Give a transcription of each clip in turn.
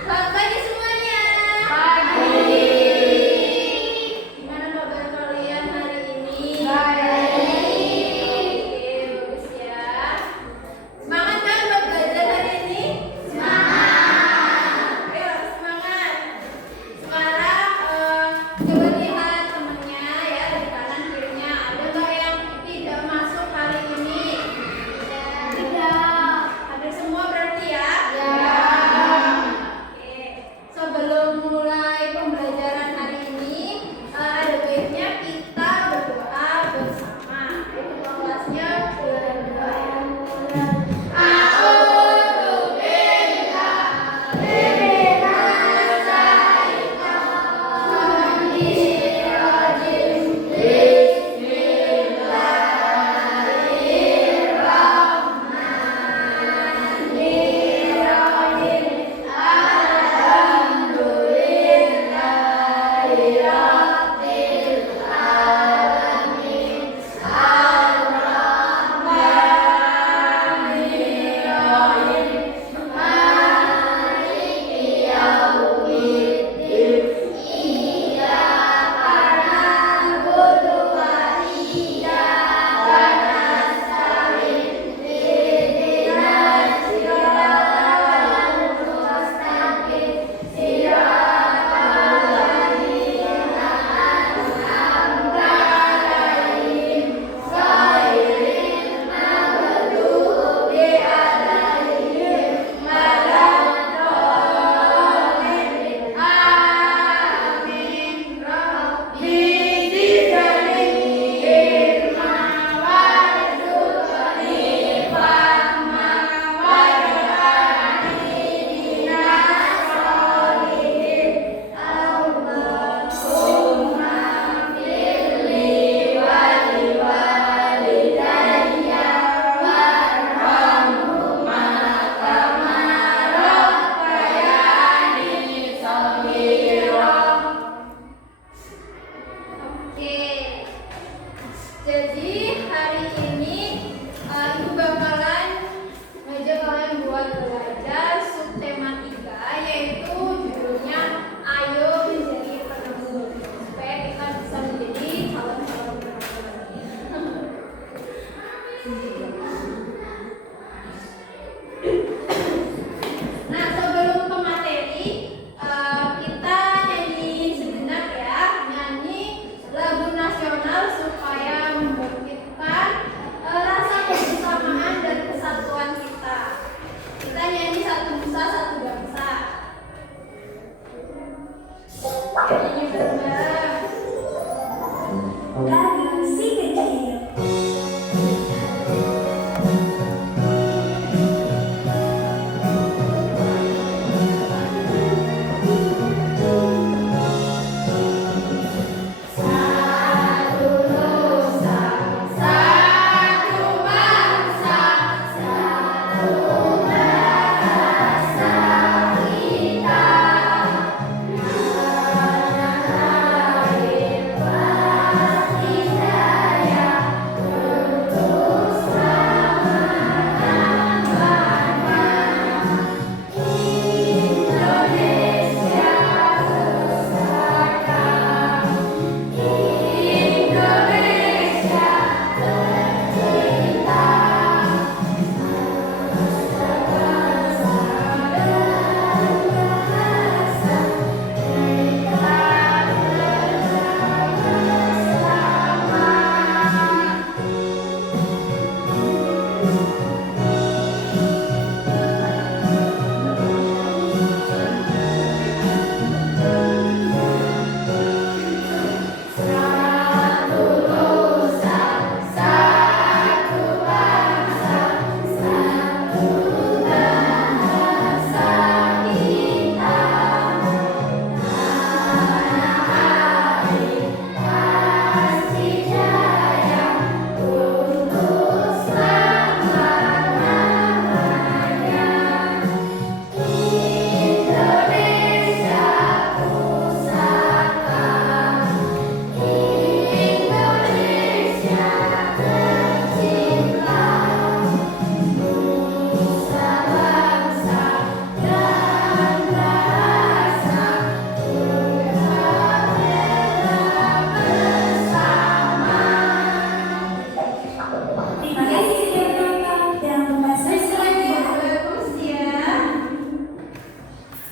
Selamat pagi semuanya. Pagi. Gimana kabar kalian hari ini? Baik. Oke, bagus ya. Semangat kan buat belajar hari ini? Semangat. Ayo semangat. Sekarang coba lihat temennya ya, dari kanan kirinya. Ada nggak yang tidak masuk hari ini? Tidak. Ada semua berarti ya? Ya. Oke, sebelum mulai pembelajaran hari ini, ada baiknya kita berdoa bersama. Ayo ketua kelasnya berdoa. Oke, jadi hari ini ibu bakalan ngajak kalian buat belajar subtema 3, yaitu judulnya Ayo Menjadi Penemu, supaya kita bisa menjadi calon-calon penemu. Nah, sebelum ke materi, kita nyanyi sejenak ya, nyanyi lagu nasional supaya membangkitkan rasa kebersamaan dan kesatuan kita. Kita nyanyi satu nusa satu bangsa. Nyanyi bareng-bareng. Lagu si kecil.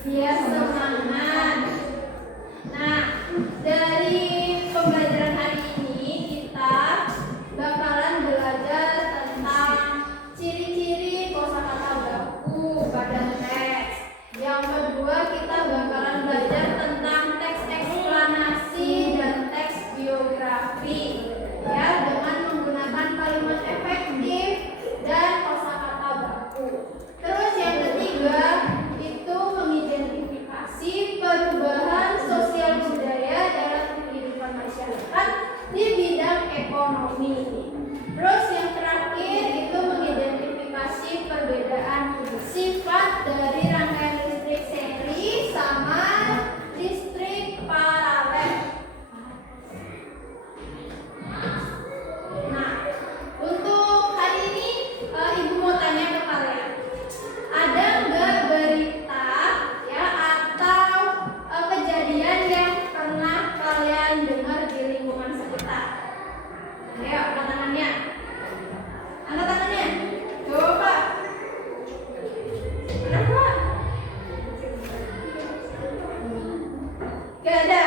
biar semangat. Nah, dari pembelajaran hari ini kita bakalan belajar tentang ciri-ciri kosakata baku pada teks. Yang kedua, kita bakalan belajar tentang teks eksplanasi dan teks biografi, ya, dengan menggunakan kalimat efektif dan kosakata baku. Terus yang ketiga itu mengidentifikasi perubahan sosial budaya dalam kehidupan masyarakat di bidang ekonomi. Terus yang terakhir itu mengidentifikasi perbedaan sifat dari rangkaian listrik seri sama listrik paralel. Nah, untuk hari ini Ibu mau tanya ke kalian, ada nggak berita ya atau kejadian yang pernah kalian dengar di lingkungan sekitar? Ayo, angkat tangannya. Angkat tangannya. Coba. Ada nggak? Gak ada.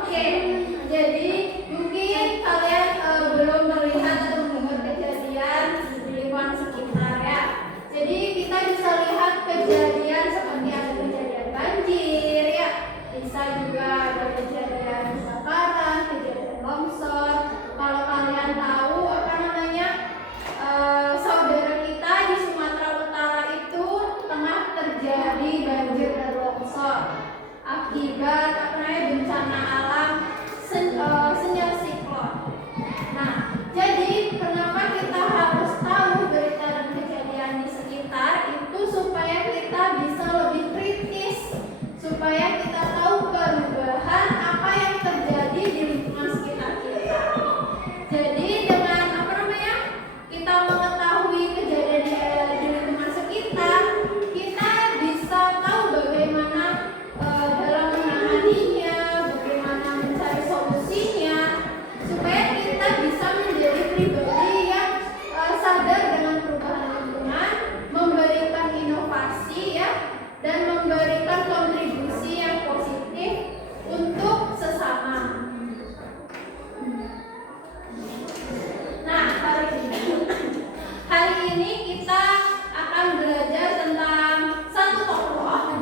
Oke. Jadi mungkin kalian belum melihat atau mendengar kejadian di lingkungan sekitar ya. Jadi kita bisa lihat kejadian seperti ada kejadian banjir ya, bisa juga ada kejadian kebakaran, kejadian longsor. Kalau kalian tahu apa namanya, saudara kita di Sumatera Utara itu tengah terjadi banjir dan longsor akibat apa namanya bencana alam sinyal siklon. Nah, jadi kenapa kita harus tahu berita dan kejadian di sekitar itu supaya kita bisa lebih kritis, supaya kita tahu perubahan apa yang terjadi di lingkungan sekitar kita. Jadi dengan apa namanya kita mengetahui kejadian di lingkungan sekitar, kita bisa tahu bagaimana dalam menanganinya, bagaimana mencari solusinya, supaya kita bisa menjadi pribadi yang sadar dengan perubahan lingkungan, memberikan inovasi ya, dan memberikan kontribusi yang positif untuk sesama. Nah, hari ini kita akan belajar tentang satu tokoh.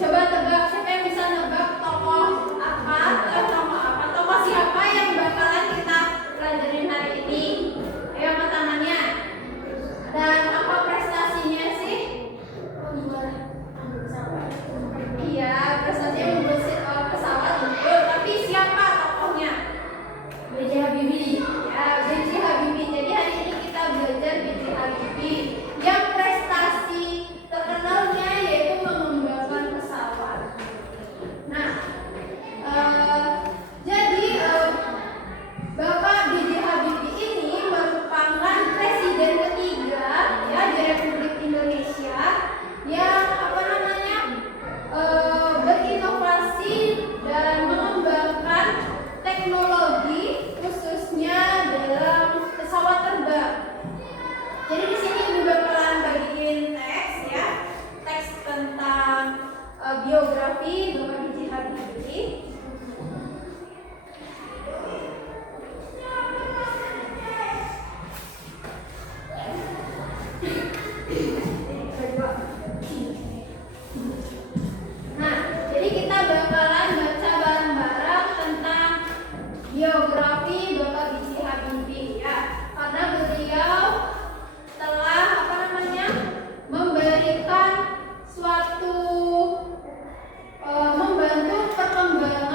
Coba tebak, siapa yang bisa nebak tokoh apa? Tokoh siapa yang bakalan kita pelajarin hari ini? Ayo angkat tangannya. Dan apa prestasinya sih? Iya, prestasinya membuat pesawat betul. Tapi siapa tokohnya? B.J. Habibie. Ya, B.J. Habibie. Jadi hari ini kita belajar B.J. Habibie yang prestasi terkenalnya yaitu mengembangkan pesawat. Nah, jadi Bapak B.J. Habibie ini merupakan presiden ketiga ya di Republik Indonesia yang apa namanya berinovasi dan mengembangkan teknologi khususnya dalam pesawat terbang. Jadi di sini Ibu bakalan bagiin teks ya, teks tentang biografi Bapak B.J. Habibie. Nah, jadi kita bakalan baca bareng-bareng tentang biografi Bapak B.J. Habibie ya, karena beliau telah apa namanya memberikan suatu membantu perkembangan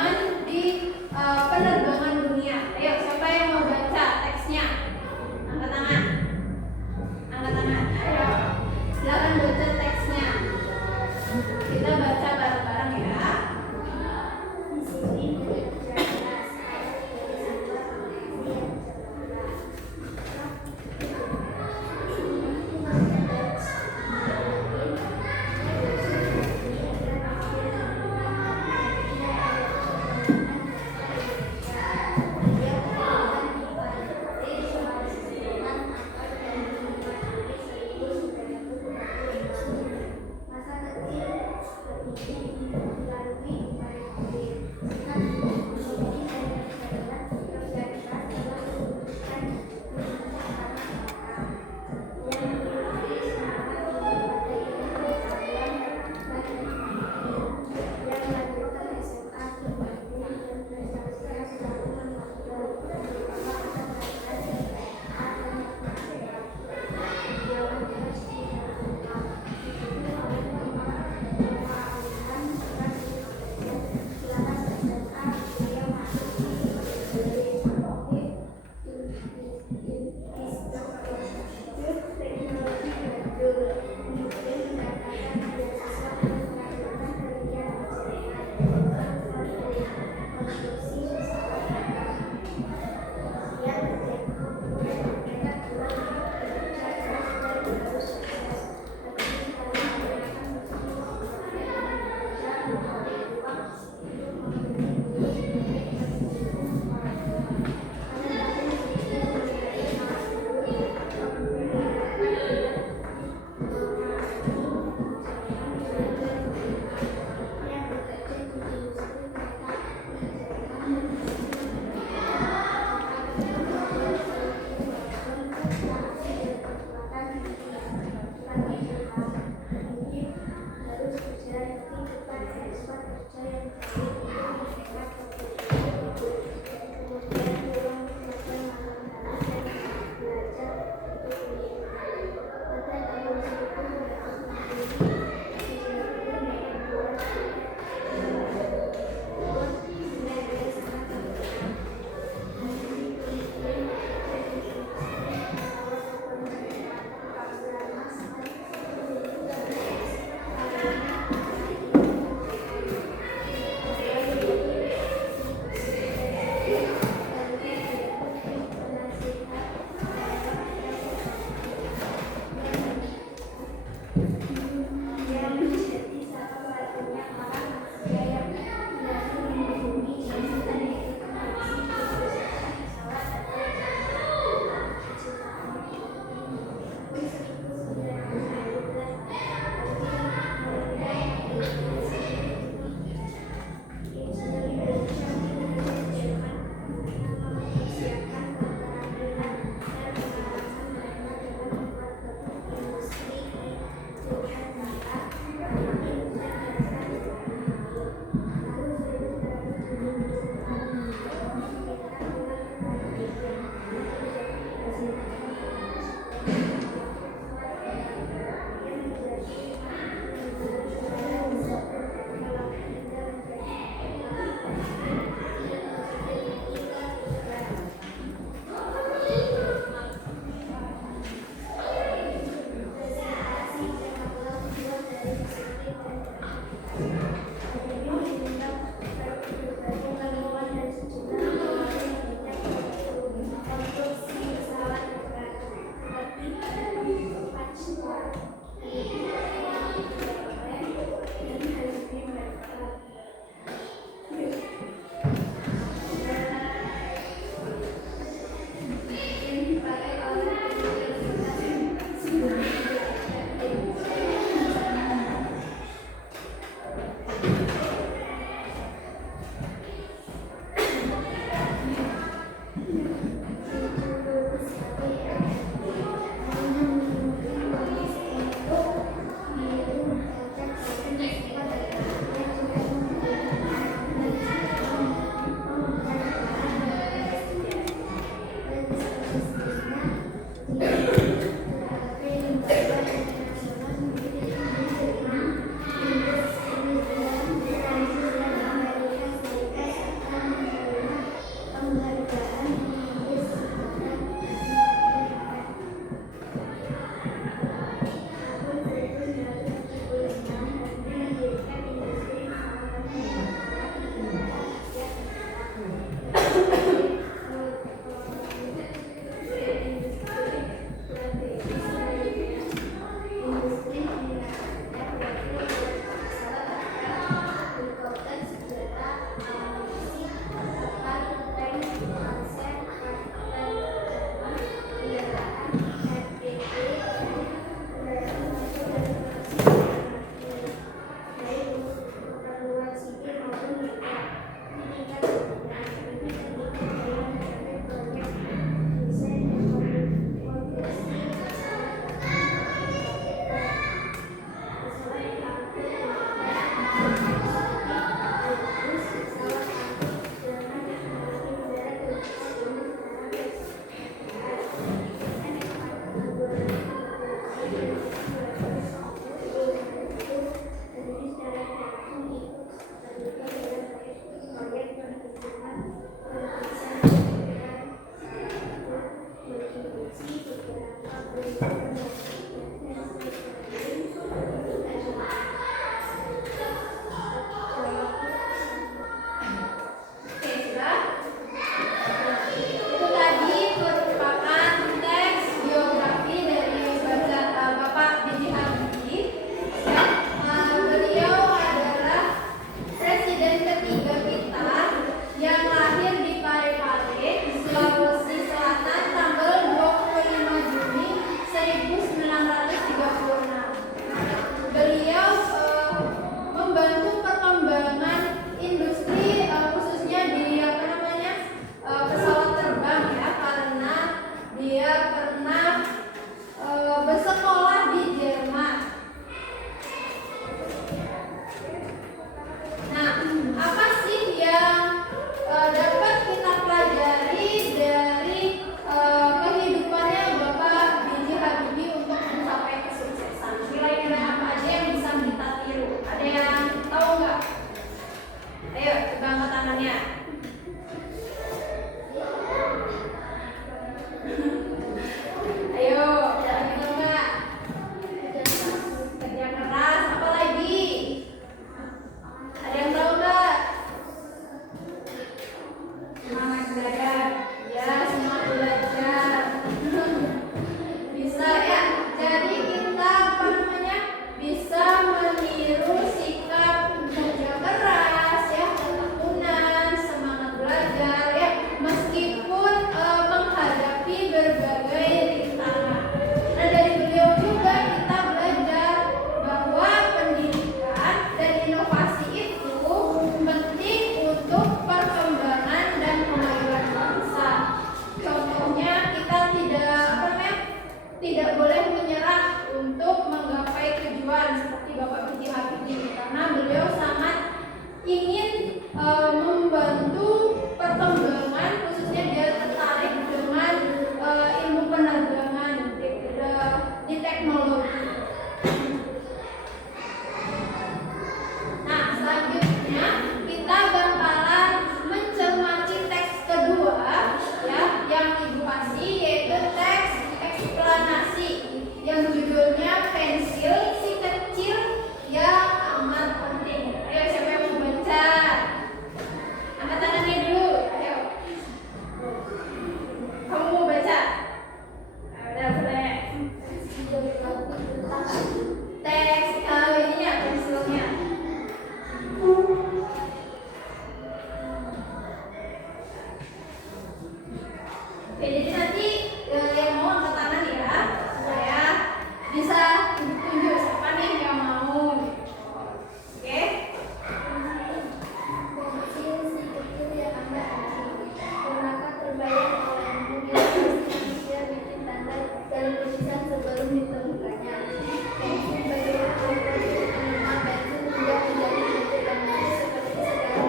harus berjalan kehidupan seksual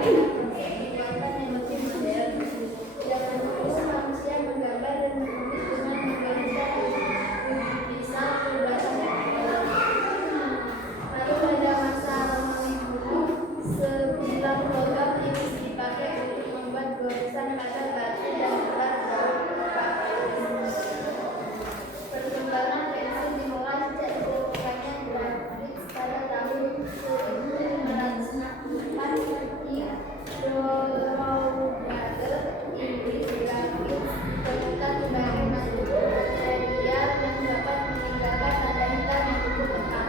dibuatkan yang lebih modern. Zaman dulu manusia menggambar dan menulis dengan menggunakan bisa berbahasa lalu pada masa Romawi dulu, sebilah logam tipis dipakai untuk membuat goresan pada batu dan berat daun papyrus. Perkembangan pensil dimulai sejak ditemukannya grafit pada tahun 1564 di Rorouade, Inggris. Grafit ditemukan sebagai material yang dapat meninggalkan tanda hitam yang cukup lengkap,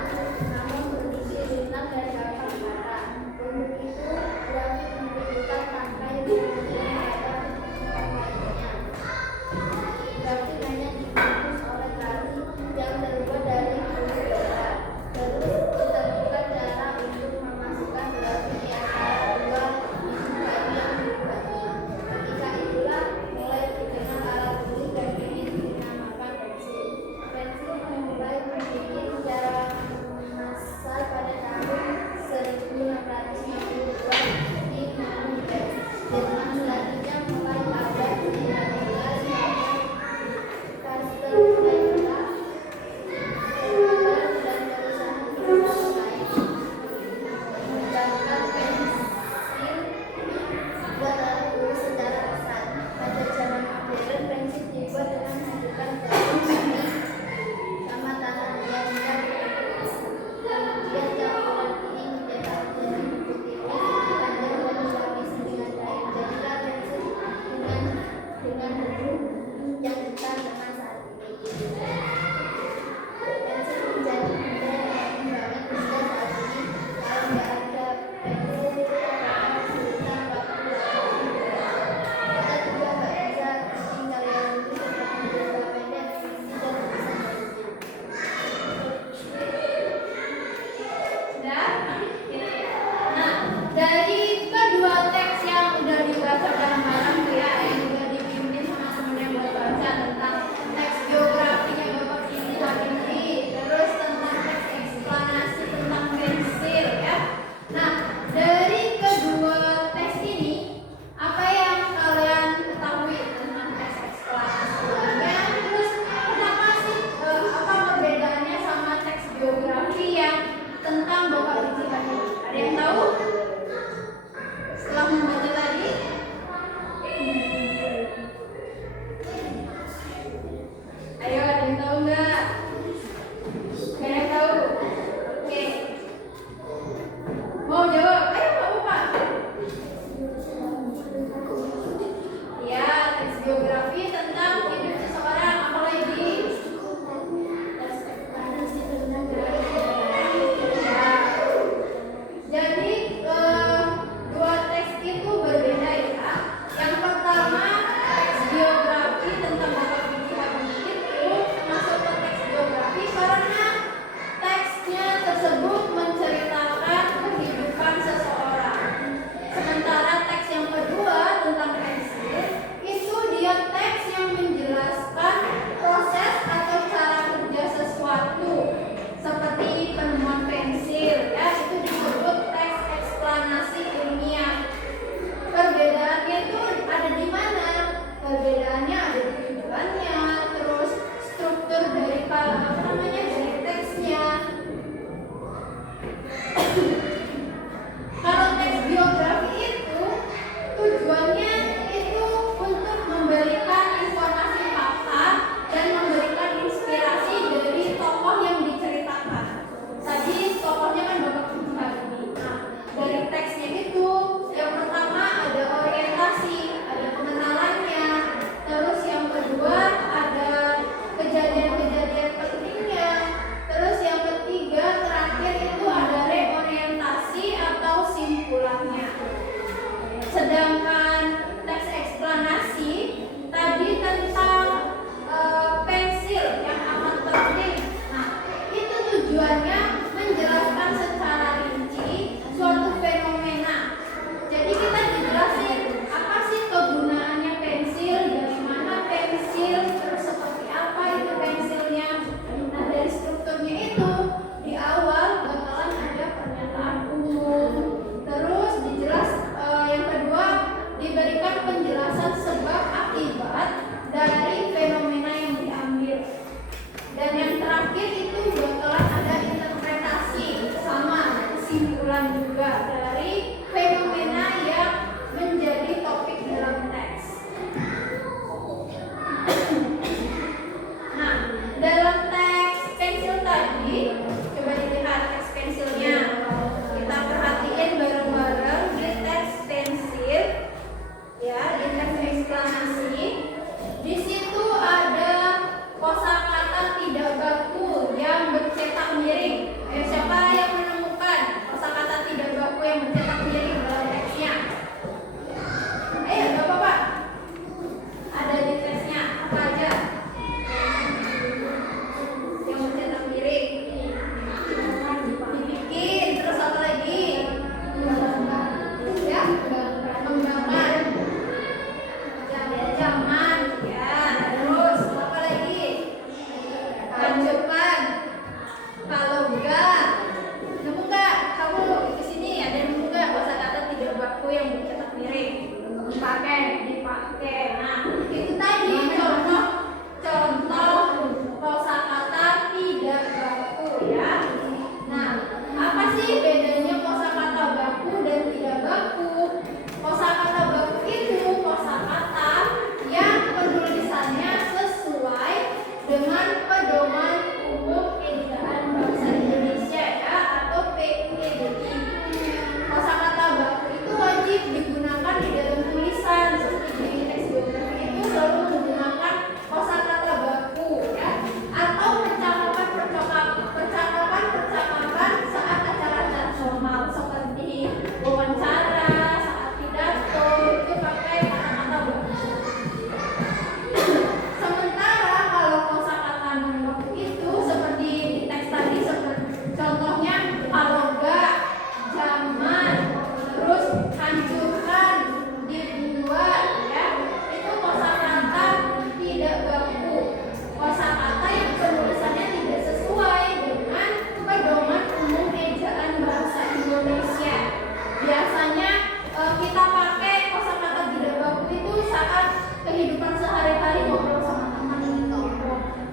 namun produksi lunak dan gampang patah. Untuk itu, grafit membutuhkan tangkai berhubungan pada pembuatannya. Grafit hanya dibungkus oleh tali yang terbuat dari kulit bata. Terus ditemukan cara untuk memasukkan grafit di antara dua biji kayu yang berbagi. Ketika itulah hancurkan, dibuat, ya. Itu kosakata tidak baku. Kosakata yang penulisannya tidak sesuai dengan pedoman umum ejaan bahasa Indonesia. Biasanya kita pakai kosakata tidak baku itu saat kehidupan sehari-hari ngobrol sama teman gitu.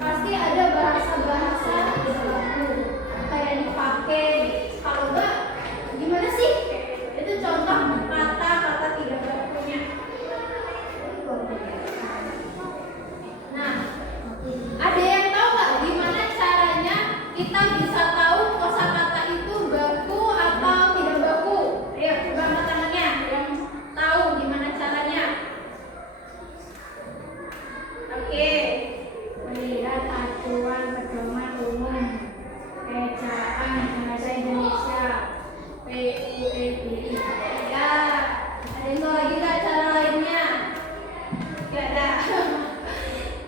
Pasti ada bahasa-bahasa tidak baku kayak dipakai. Kalau enggak, gimana sih? Itu contoh kata-kata tidak bakunya. Nah, ada yang tahu nggak gimana caranya kita bisa tahu kosakata itu baku atau tidak baku? Ayo, coba angkat tangannya yang tahu gimana caranya. Oke, melihat acuan pedoman umum ejaan bahasa Indonesia PUEBI. Ya, ada yang tahu lagi nggak cara lainnya? Gak ada.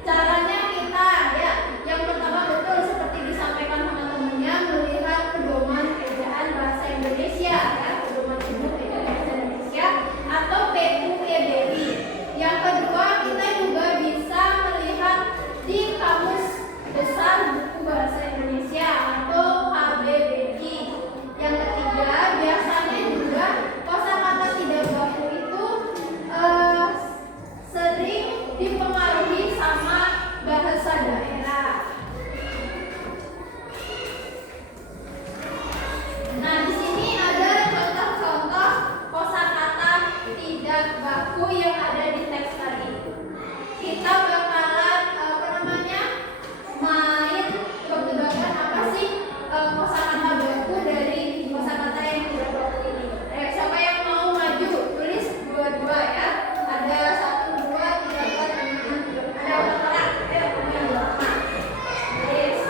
Caranya kita, ya, yang pertama betul seperti disampaikan sama temennya, melihat pedoman ejaan bahasa Indonesia, ya, pedoman umum ejaan bahasa Indonesia atau PUEBI. Yang kedua, kita juga bisa melihat di kamus besar buku bahasa Indonesia atau KBBI. Yang ketiga, biasanya juga kosakata tidak baku itu sering dipengaruhi sama bahasa daerah. Nah, di sini ada contoh-contoh kosakata tidak baku yang ada di teks tadi. Kita bakalan main tebak-tebakan apa sih kosakata baku dari kosakata yang tidak baku ini. Siapa yang mau maju? Tulis dua-dua ya. Ada 1, 2, 3, 4, 5, 6, 7. Ada orang-orang. Ayo, main dua. Yes.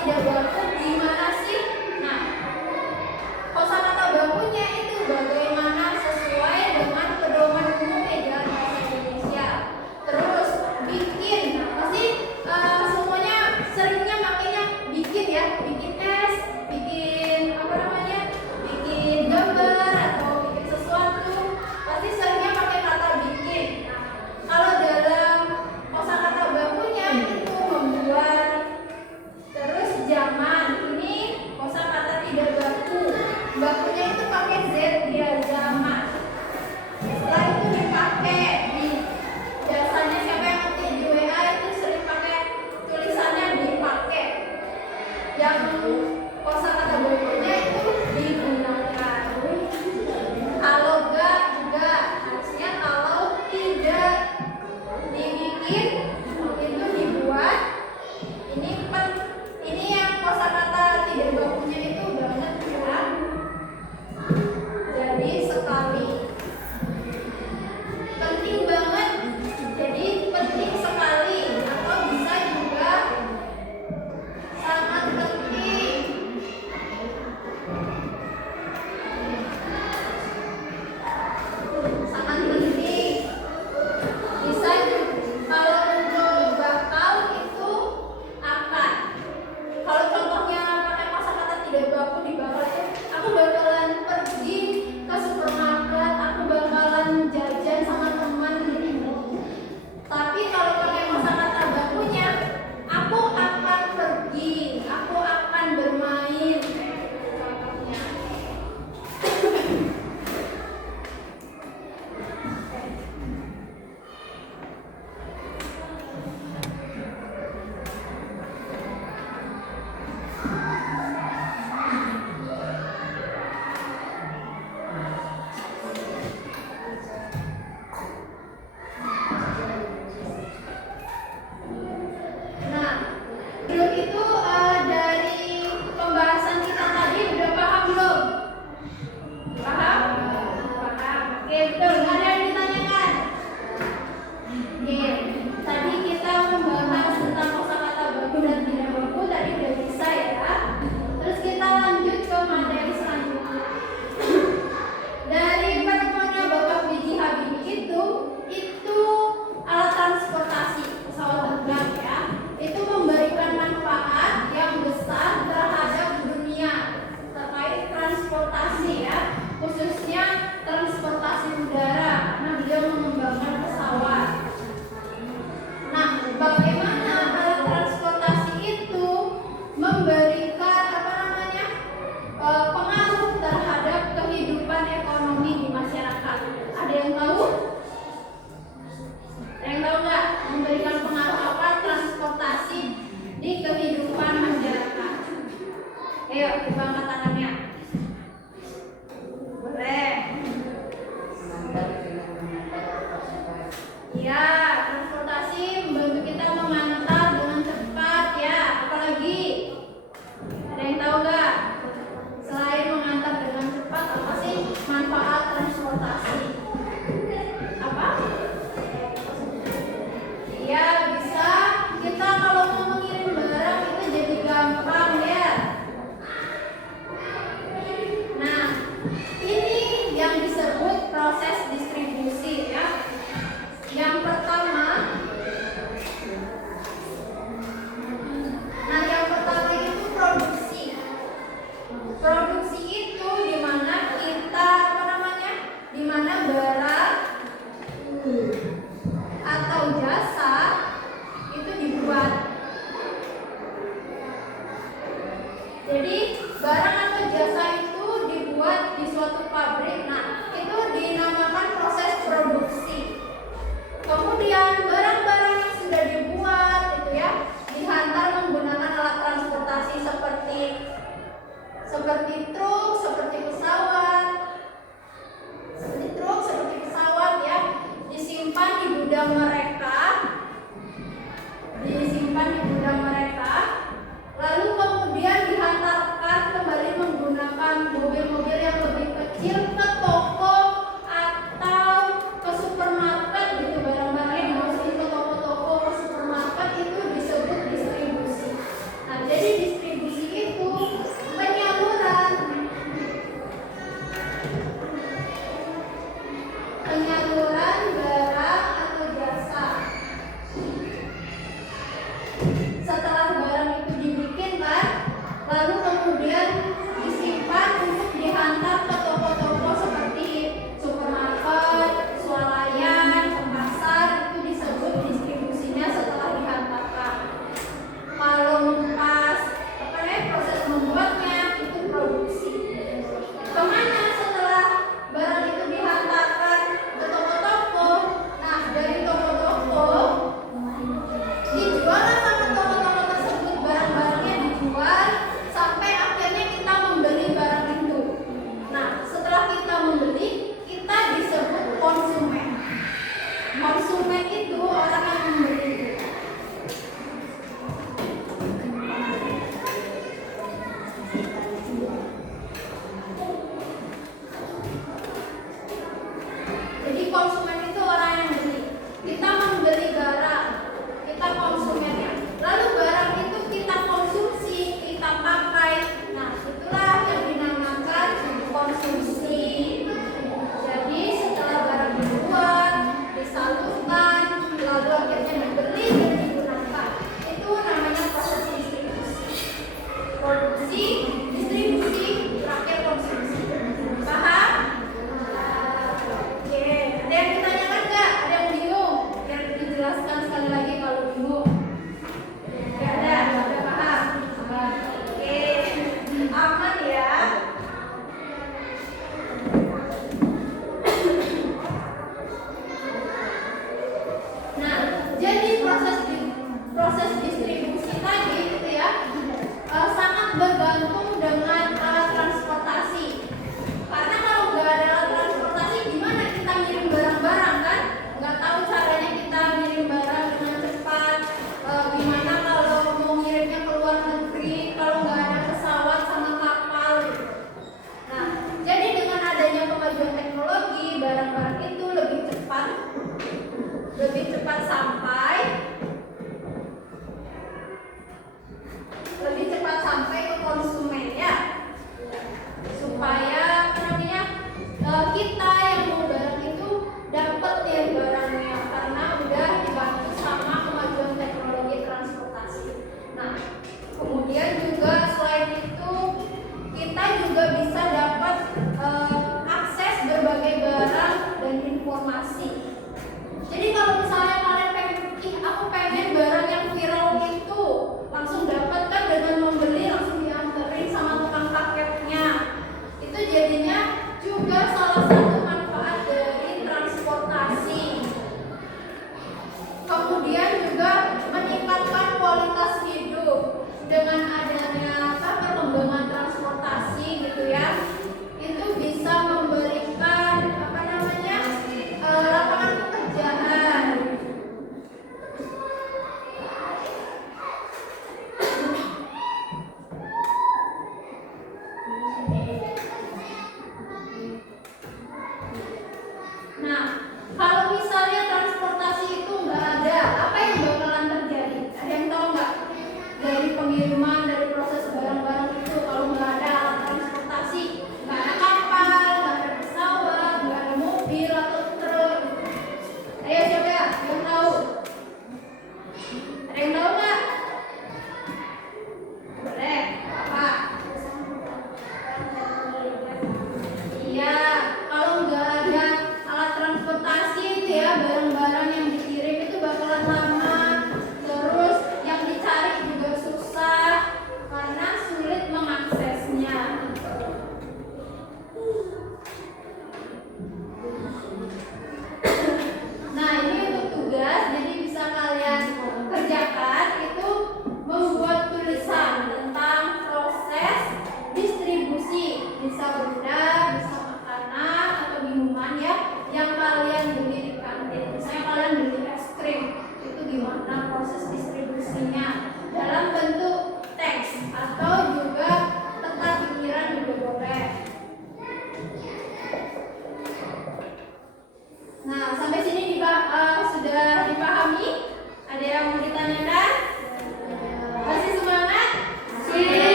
tidak baku gimana sih? Nah, kosakata bakunya itu bagaimana sesuai dengan pedoman umum Ejaan Bahasa Indonesia. Terus bikin, pasti semuanya seringnya makanya bikin ya, bikin es, bikin apa namanya, bikin gambar atau bikin sesuatu, pasti seringnya pakai kata bikin. Kalau dalam kosakata bakunya itu membuat, terus zaman ini kosakata tidak baku, bakunya itu pakai z dia zaman. Setelah itu dipakai di biasanya siapa yang ngerti di WA itu sering pakai tulisannya dipakai. Yang kosakata bakunya itu digunakan. Kalau enggak juga harusnya kalau tidak dibikin itu dibuat. Ini yang kosakata tidak bakunya itu banget ya. Jadi sekali penting banget. Jadi penting sekali atau bisa juga sangat penting. Sangat penting. Bisa kalau untuk bakal itu akan. Kalau contohnya pakai kosakata tidak baku di bakal itu, aku bakalan pergi ke supermarket, aku bakalan jajan sama teman gitu. Tapi kalau pakai kosakata bakunya, aku akan pergi, aku akan bermain. Contohnya. Nah, grup itu dari pembahasan kita tadi udah paham belum? Paham? Paham. Oke, betul. Nggak ada yang ditanyakan? Oke, tadi kita membahas tentang kosakata baku dan tidak baku tadi udah bisa ya. Terus kita lanjut ke materi selanjutnya. Dari pertemuannya Bapak B.J. Habibie itu alat transportasi pesawat terbang ya. Itu memberikan manfaat yang besar terhadap dunia terkait transportasi ya, khususnya transportasi udara karena beliau mengembangkan pesawat. Nah, bagaimana alat transportasi itu memberikan apa namanya pengaruh terhadap kehidupan ekonomi di masyarakat? Ada yang tahu? Yang tahu nggak memberikan pengaruh apa transportasi di kehidupan masyarakat? Ayo kita angkat tangannya. Boleh. Ya, transportasi membantu kita mengantar dengan cepat ya. Apalagi? Ada yang tahu nggak? Selain mengantar dengan cepat, apa sih manfaat transportasi? Apa? Ya, bisa kita kalau mau mengirim barang itu jadi gampang ya. Nah, ini yang disebut proses distribusi ya. Yang pertama, itu produksi. Produksi itu dimana kita apa namanya? Dimana barang atau jasa itu dibuat. Jadi barang atau jasa itu dibuat di suatu pabrik. Nah, itu dinamakan proses produksi. Kemudian barang-barang yang sudah dibuat itu ya dihantar menggunakan alat transportasi seperti truk, seperti pesawat, ya, disimpan di gudang mereka, lalu kemudian dihantarkan kembali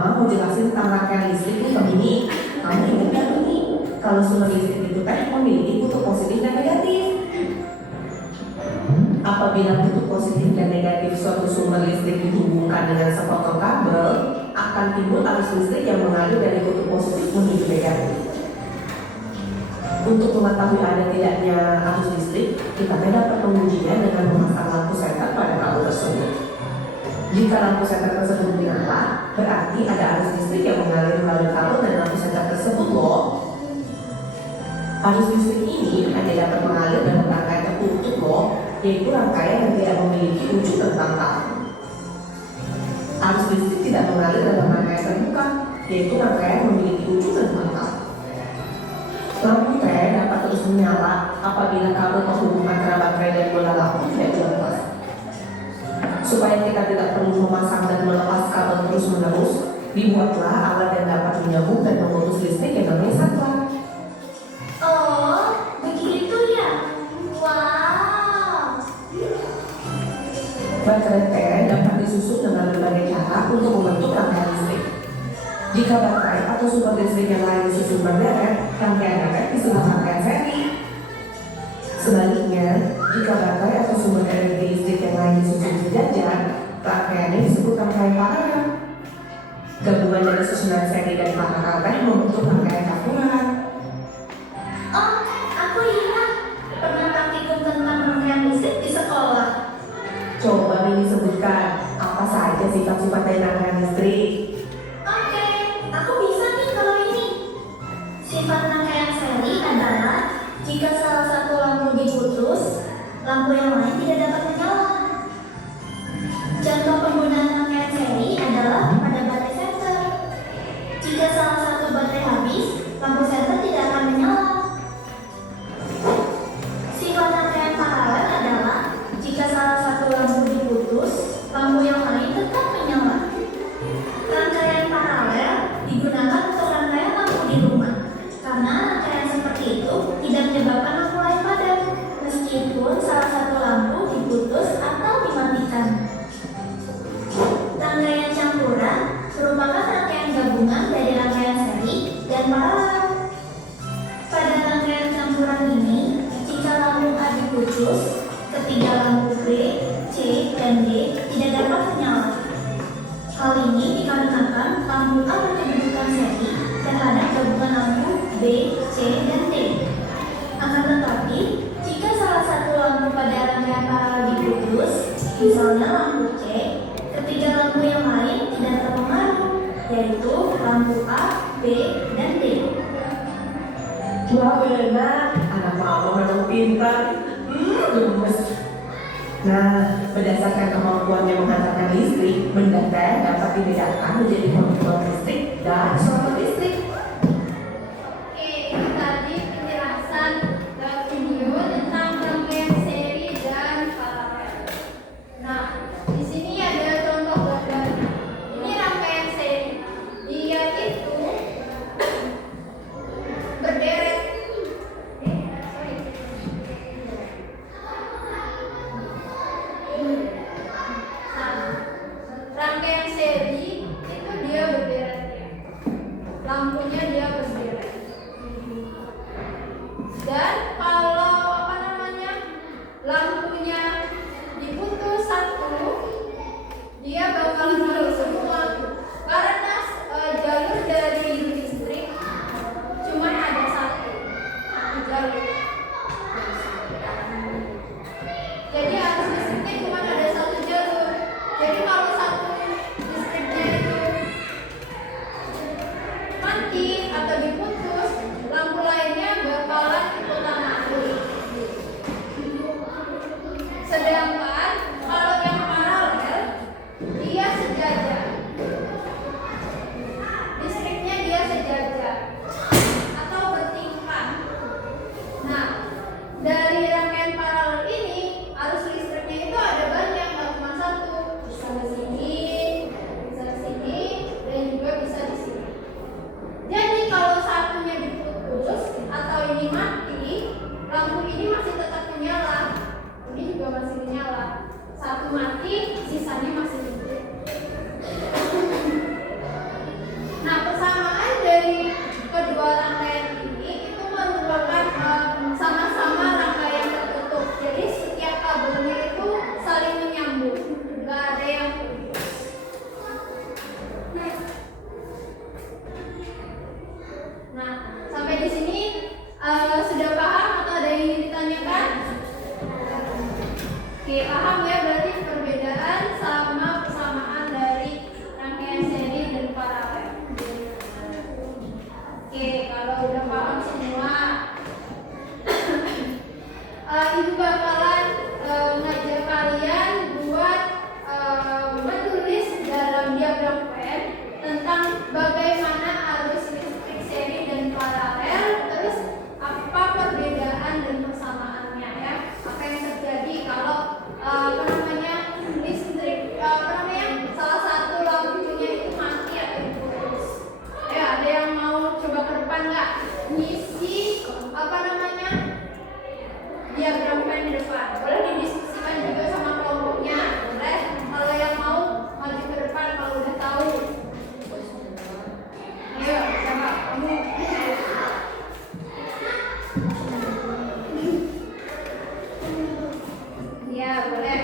Mama mau jelasin tentang rangkaian listrik nih ke Mini. Kamu ingat nggak Mini? Kalau sumber listrik itu kan memiliki kutub positif dan negatif. Apabila kutub positif dan negatif suatu sumber listrik dihubungkan dengan sepotong kabel, akan timbul arus listrik yang mengalir dari kutub positif menuju negatif. Untuk mengetahui ada tidaknya arus listrik, kita dapat mengujinya dengan memasang lampu senter pada kabel tersebut. Jika lampu senter tersebut menyala, berarti ada arus listrik yang mengalir melalui kabel dan lampu senter tersebut loh. Arus listrik ini hanya dapat mengalir dalam rangkaian tertutup loh, yaitu rangkaian yang tidak memiliki ujung terbentang. Arus listrik tidak mengalir dalam rangkaian terbuka, yaitu rangkaian memiliki ujung terbentang. Lampu T dapat terus menyala apabila kabel penghubung antara baterai dan bola lampu tidak dilepas. Supaya kita tidak perlu memasang dan melepas kabel terus-menerus, dibuatlah alat yang dapat menyambung dan memutus listrik yang namanya saklar. Oh, begitu ya? Wow. Baterai T dapat disusun dengan berbagai cara untuk membentuk rangkaian listrik. Jika baterai atau sumber listrik yang lain disusun berderet, rangkaian efek disebut rangkaian seri. Sebaliknya, jika baterai atau sumber energi listrik yang lain disusun sejajar, rangkaiannya disebut rangkaian paralel. Gabungan dari susunan seri dan paralel teh membentuk rangkaian campuran. Oh, aku ingat pernah praktikum tentang rangkaian listrik di sekolah. Coba Mini sebutkan apa saja sifat-sifat dari rangkaian listrik. Oke, aku bisa nih kalau ini. Sifat rangkaian seri adalah jika salah satu lampu diputus, lampu yang lain tidak dapat menyala. Contoh penggunaan rangkaian seri adalah pada baterai senter. Jika salah satu baterai habis, lampu senter tidak akan menyala. Sifat rangkaian paralel adalah jika salah satu lampu diputus, lampu yang lain tetap menyala. Rangkaian paralel digunakan untuk rangkaian lampu di rumah, karena rangkaian seperti itu tidak menyebabkan lampu lain padam, meskipun salah satu lampu diputus atau dimatikan. Rangkaian campuran merupakan rangkaian gabungan dari rangkaian seri dan paralel. Pada rangkaian campuran ini, jika lampu A diputus, ketiga lampu B, C, dan D tidak dapat menyala. Hal ini dikarenakan lampu A berkedudukan seri terhadap gabungan lampu B, C, dan D. Akan tetapi, jika salah satu lampu pada rangkaian paralel diputus, misalnya lampu C, ketiga lampu yang lain tidak terpengaruh, yaitu lampu A, B, dan D. Wah benar, anak mama memang pintar. Gemes. Nah, berdasarkan kemampuannya menghantarkan listrik, benda T dapat dibedakan menjadi konduktör listrik dan short listrik. Oke, itu tadi penjelasan video tentang rangkaian seri dan paralel. Nah, di sini ada contoh gambar. Ini rangkaian seri. Dia itu berderet. Rangkaian seri itu dia berderet ya. diagram Venn tentang bagaimana arus listrik seri dan paralel, terus apa perbedaan dan persamaannya ya. Apa yang terjadi kalau listrik salah satu lampunya itu mati atau putus. Ya, ada yang mau coba ke depan nggak? Ngisi diagram Venn di depan. Boleh didiskusikan juga sama kelompoknya. Boleh. Kalau yang mau maju ke depan kalau udah tahu. Ayo, coba kamu. Ya, boleh.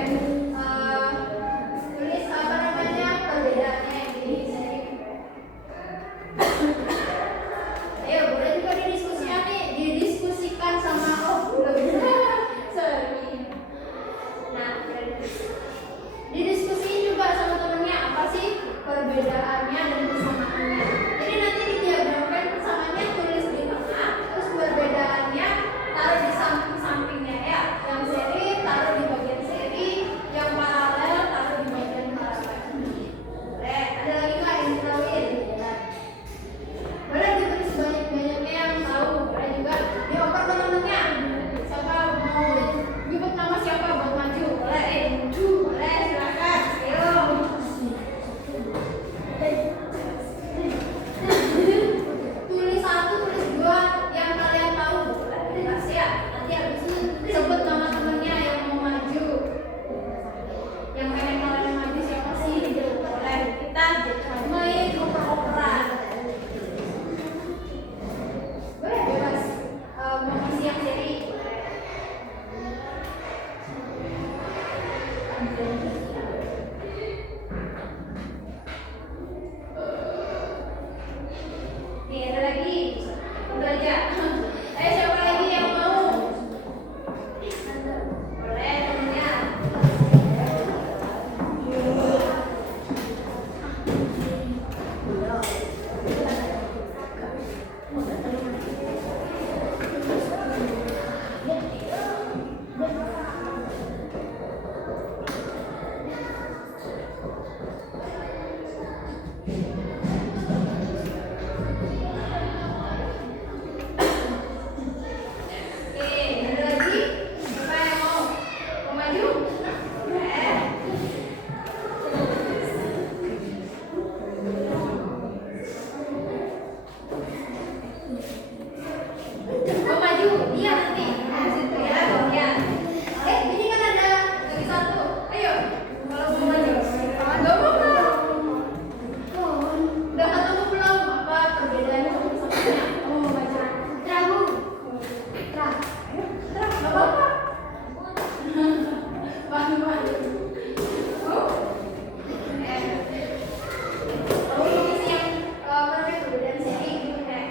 Tulis perbedaannya di sini. Ayo, boleh juga didiskusikan sama sorry. Nah, didiskusiin juga sama temennya apa sih perbedaannya dan persamaannya. Jadi nanti didiagramkan persamaannya tulis di tengah, terus perbedaannya taruh di samping-sampingnya ya. Yang seri taruh di bagian seri, yang paralel taruh di bagian paralel. Boleh, ada lagi nggak yang ditaruhin? Boleh ditulis banyak-banyaknya yang tahu. Boleh juga dioper teman-temannya. Siapa mau nyebut nama siapa buat maju? Boleh, boleh, silakan. Ayo. Tulis 1, tulis 2 yang kalian tahu. Boleh, bebas ya. Nanti habis itu sebut nama temannya yang mau maju. Yang pengen kalian maju siapa sih? Boleh, kita main oper-operan. Boleh, bebas. Mau kasih yang seri. Nih, ada lagi. Udah aja. Ayo, siapa lagi yang mau? Boleh, temennya. Oke, ada lagi? Siapa yang mau? Mau maju? Boleh. Mau maju? Iya nanti. Situ ya, ya. Ini kan ada lagi 1. Ayo, kalau mau maju. Gak mau. Udah ketemu belum apa perbedaannya sama persamaannya? Oh, mau maju. Ayo, gak apa-apa. Maju. Oh. Kamu isi yang perbedaan seri gitu kan?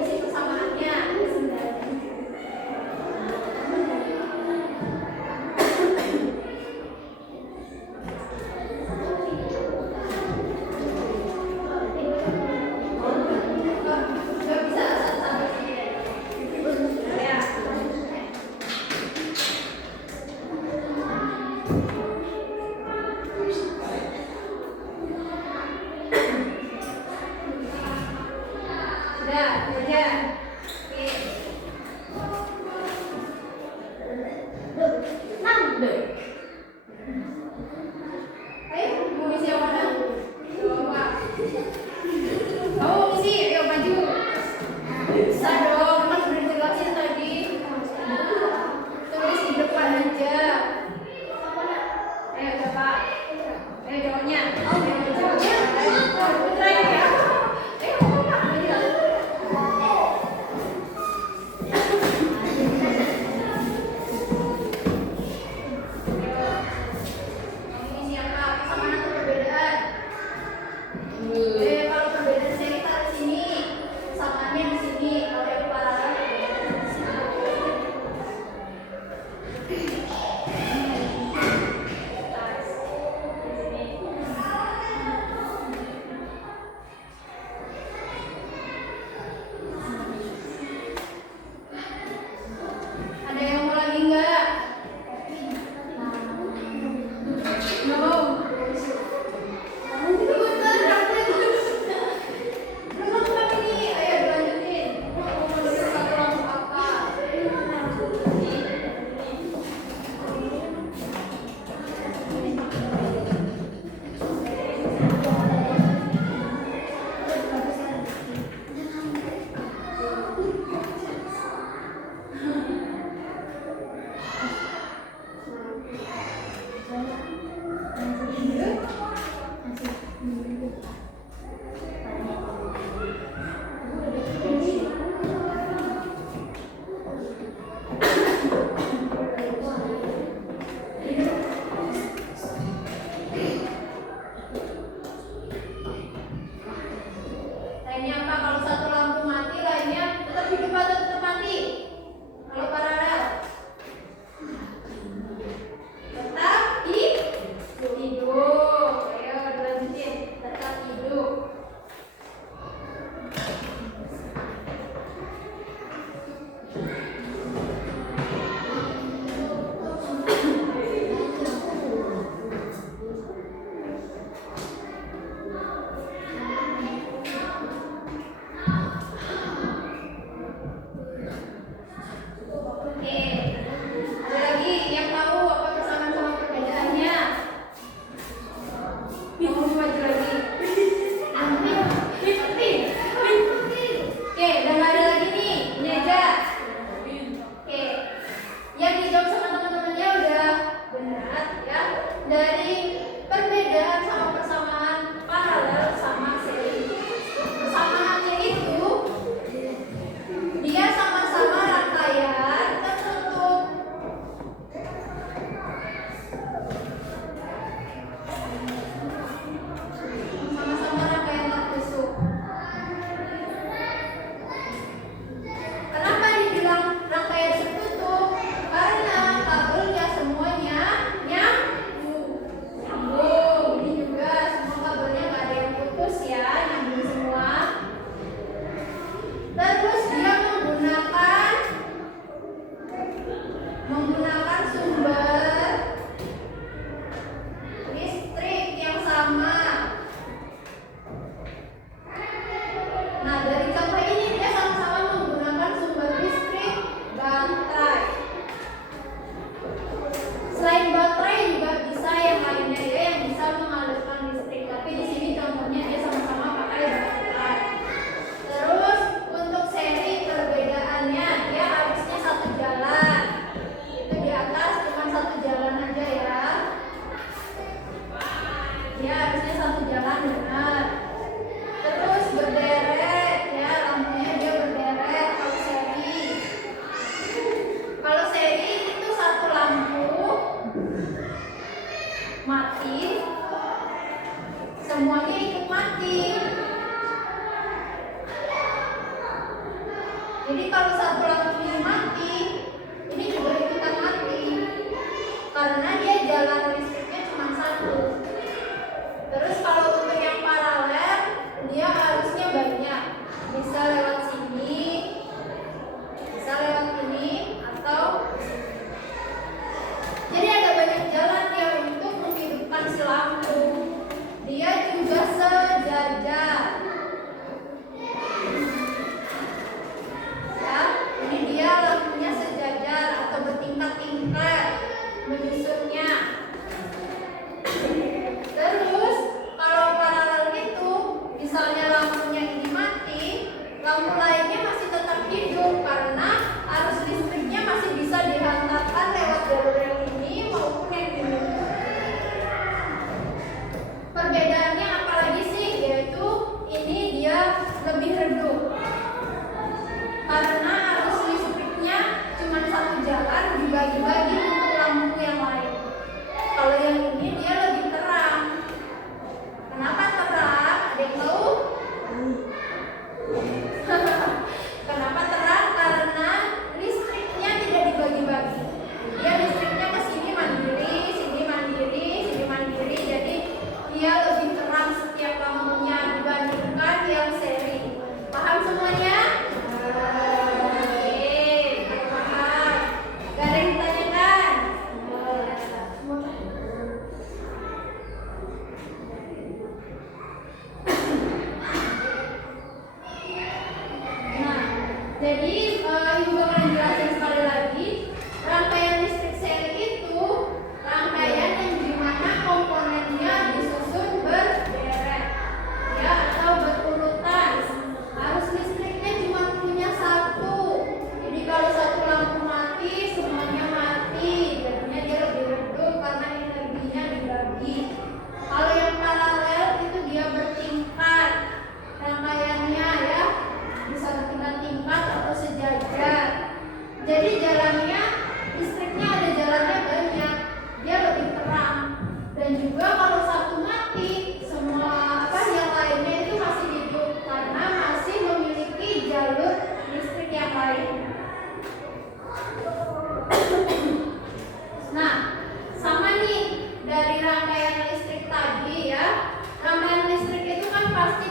Isi persamaannya. Gak bisa satu-satu sih. Ya. Sudah, aja. Oke. Ayo, mau isi yang mana? Coba. Kamu mau isi? Ayo maju. Bisa dong, kan udah dijelasin tadi. Tulis di depan aja. Ayo coba. Ayo jawabnya. Ayo maju. Putra ya. Ayo maju. Ini siapa? Persamaan atau perbedaan? Kalau perbedaan seri taruh sini, samaannya di sini. Kalau yang paralel di sini. Ada yang mau lagi nggak? Nggak mau. mati, semuanya ikut mati. Jadi kalau satu lampu ini mati, ini juga ikutan mati, karena dia jalan listriknya cuma satu. Terus kalau untuk yang paralel, dia arusnya banyak, bisa lewat sini, bisa lewat ini, atau jadi ada banyak jalan dia untuk menghidupkan si lampu. Dia juga sejajar. Ya, ini dia lampunya sejajar atau bertingkat-tingkat menyusunnya. Terus kalau paralel itu, misalnya lampunya ini mati, lampu lainnya masih tetap hidup karena arus listriknya masih bisa dihantarkan lewat jalur yang ini maupun yang ini. Perbedaannya apalagi sih? Yaitu ini dia lebih redup karena arus listriknya cuma satu jalan dibagi-bagi untuk lampu yang lain. Kalau yang ini dia lebih terang. Kenapa terang? Ada yang tahu? Kenapa terang? Karena listriknya tidak dibagi-bagi. Dia listriknya ke sini mandiri, sini mandiri, sini mandiri. Jadi dia lebih terang setiap lampunya dibandingkan yang seri. Paham semuanya? Oke, paham. Gak ada yang ditanyakan? Nah, jadi ibu bakalan jelasin sekali lagi. Rangkaian listrik seri itu rangkaian yang dimana komponennya disusun berderet, ya, atau berurutan. Arus listriknya cuma punya satu. Jadi kalau satu lampu mati, semuanya mati. Jadinya dia lebih redup karena energinya dibagi. Kalau yang paralel itu dia bertingkat rangkaiannya, ya, bisa bertingkat-tingkat atau sejajar. Jadi jalannya, listriknya ada jalannya banyak, dia lebih terang. Dan juga kalau satu mati, semua yang lainnya itu masih hidup karena masih memiliki jalur listrik yang lain. Nah, sama nih dari rangkaian listrik tadi, ya. Rangkaian listrik itu kan pasti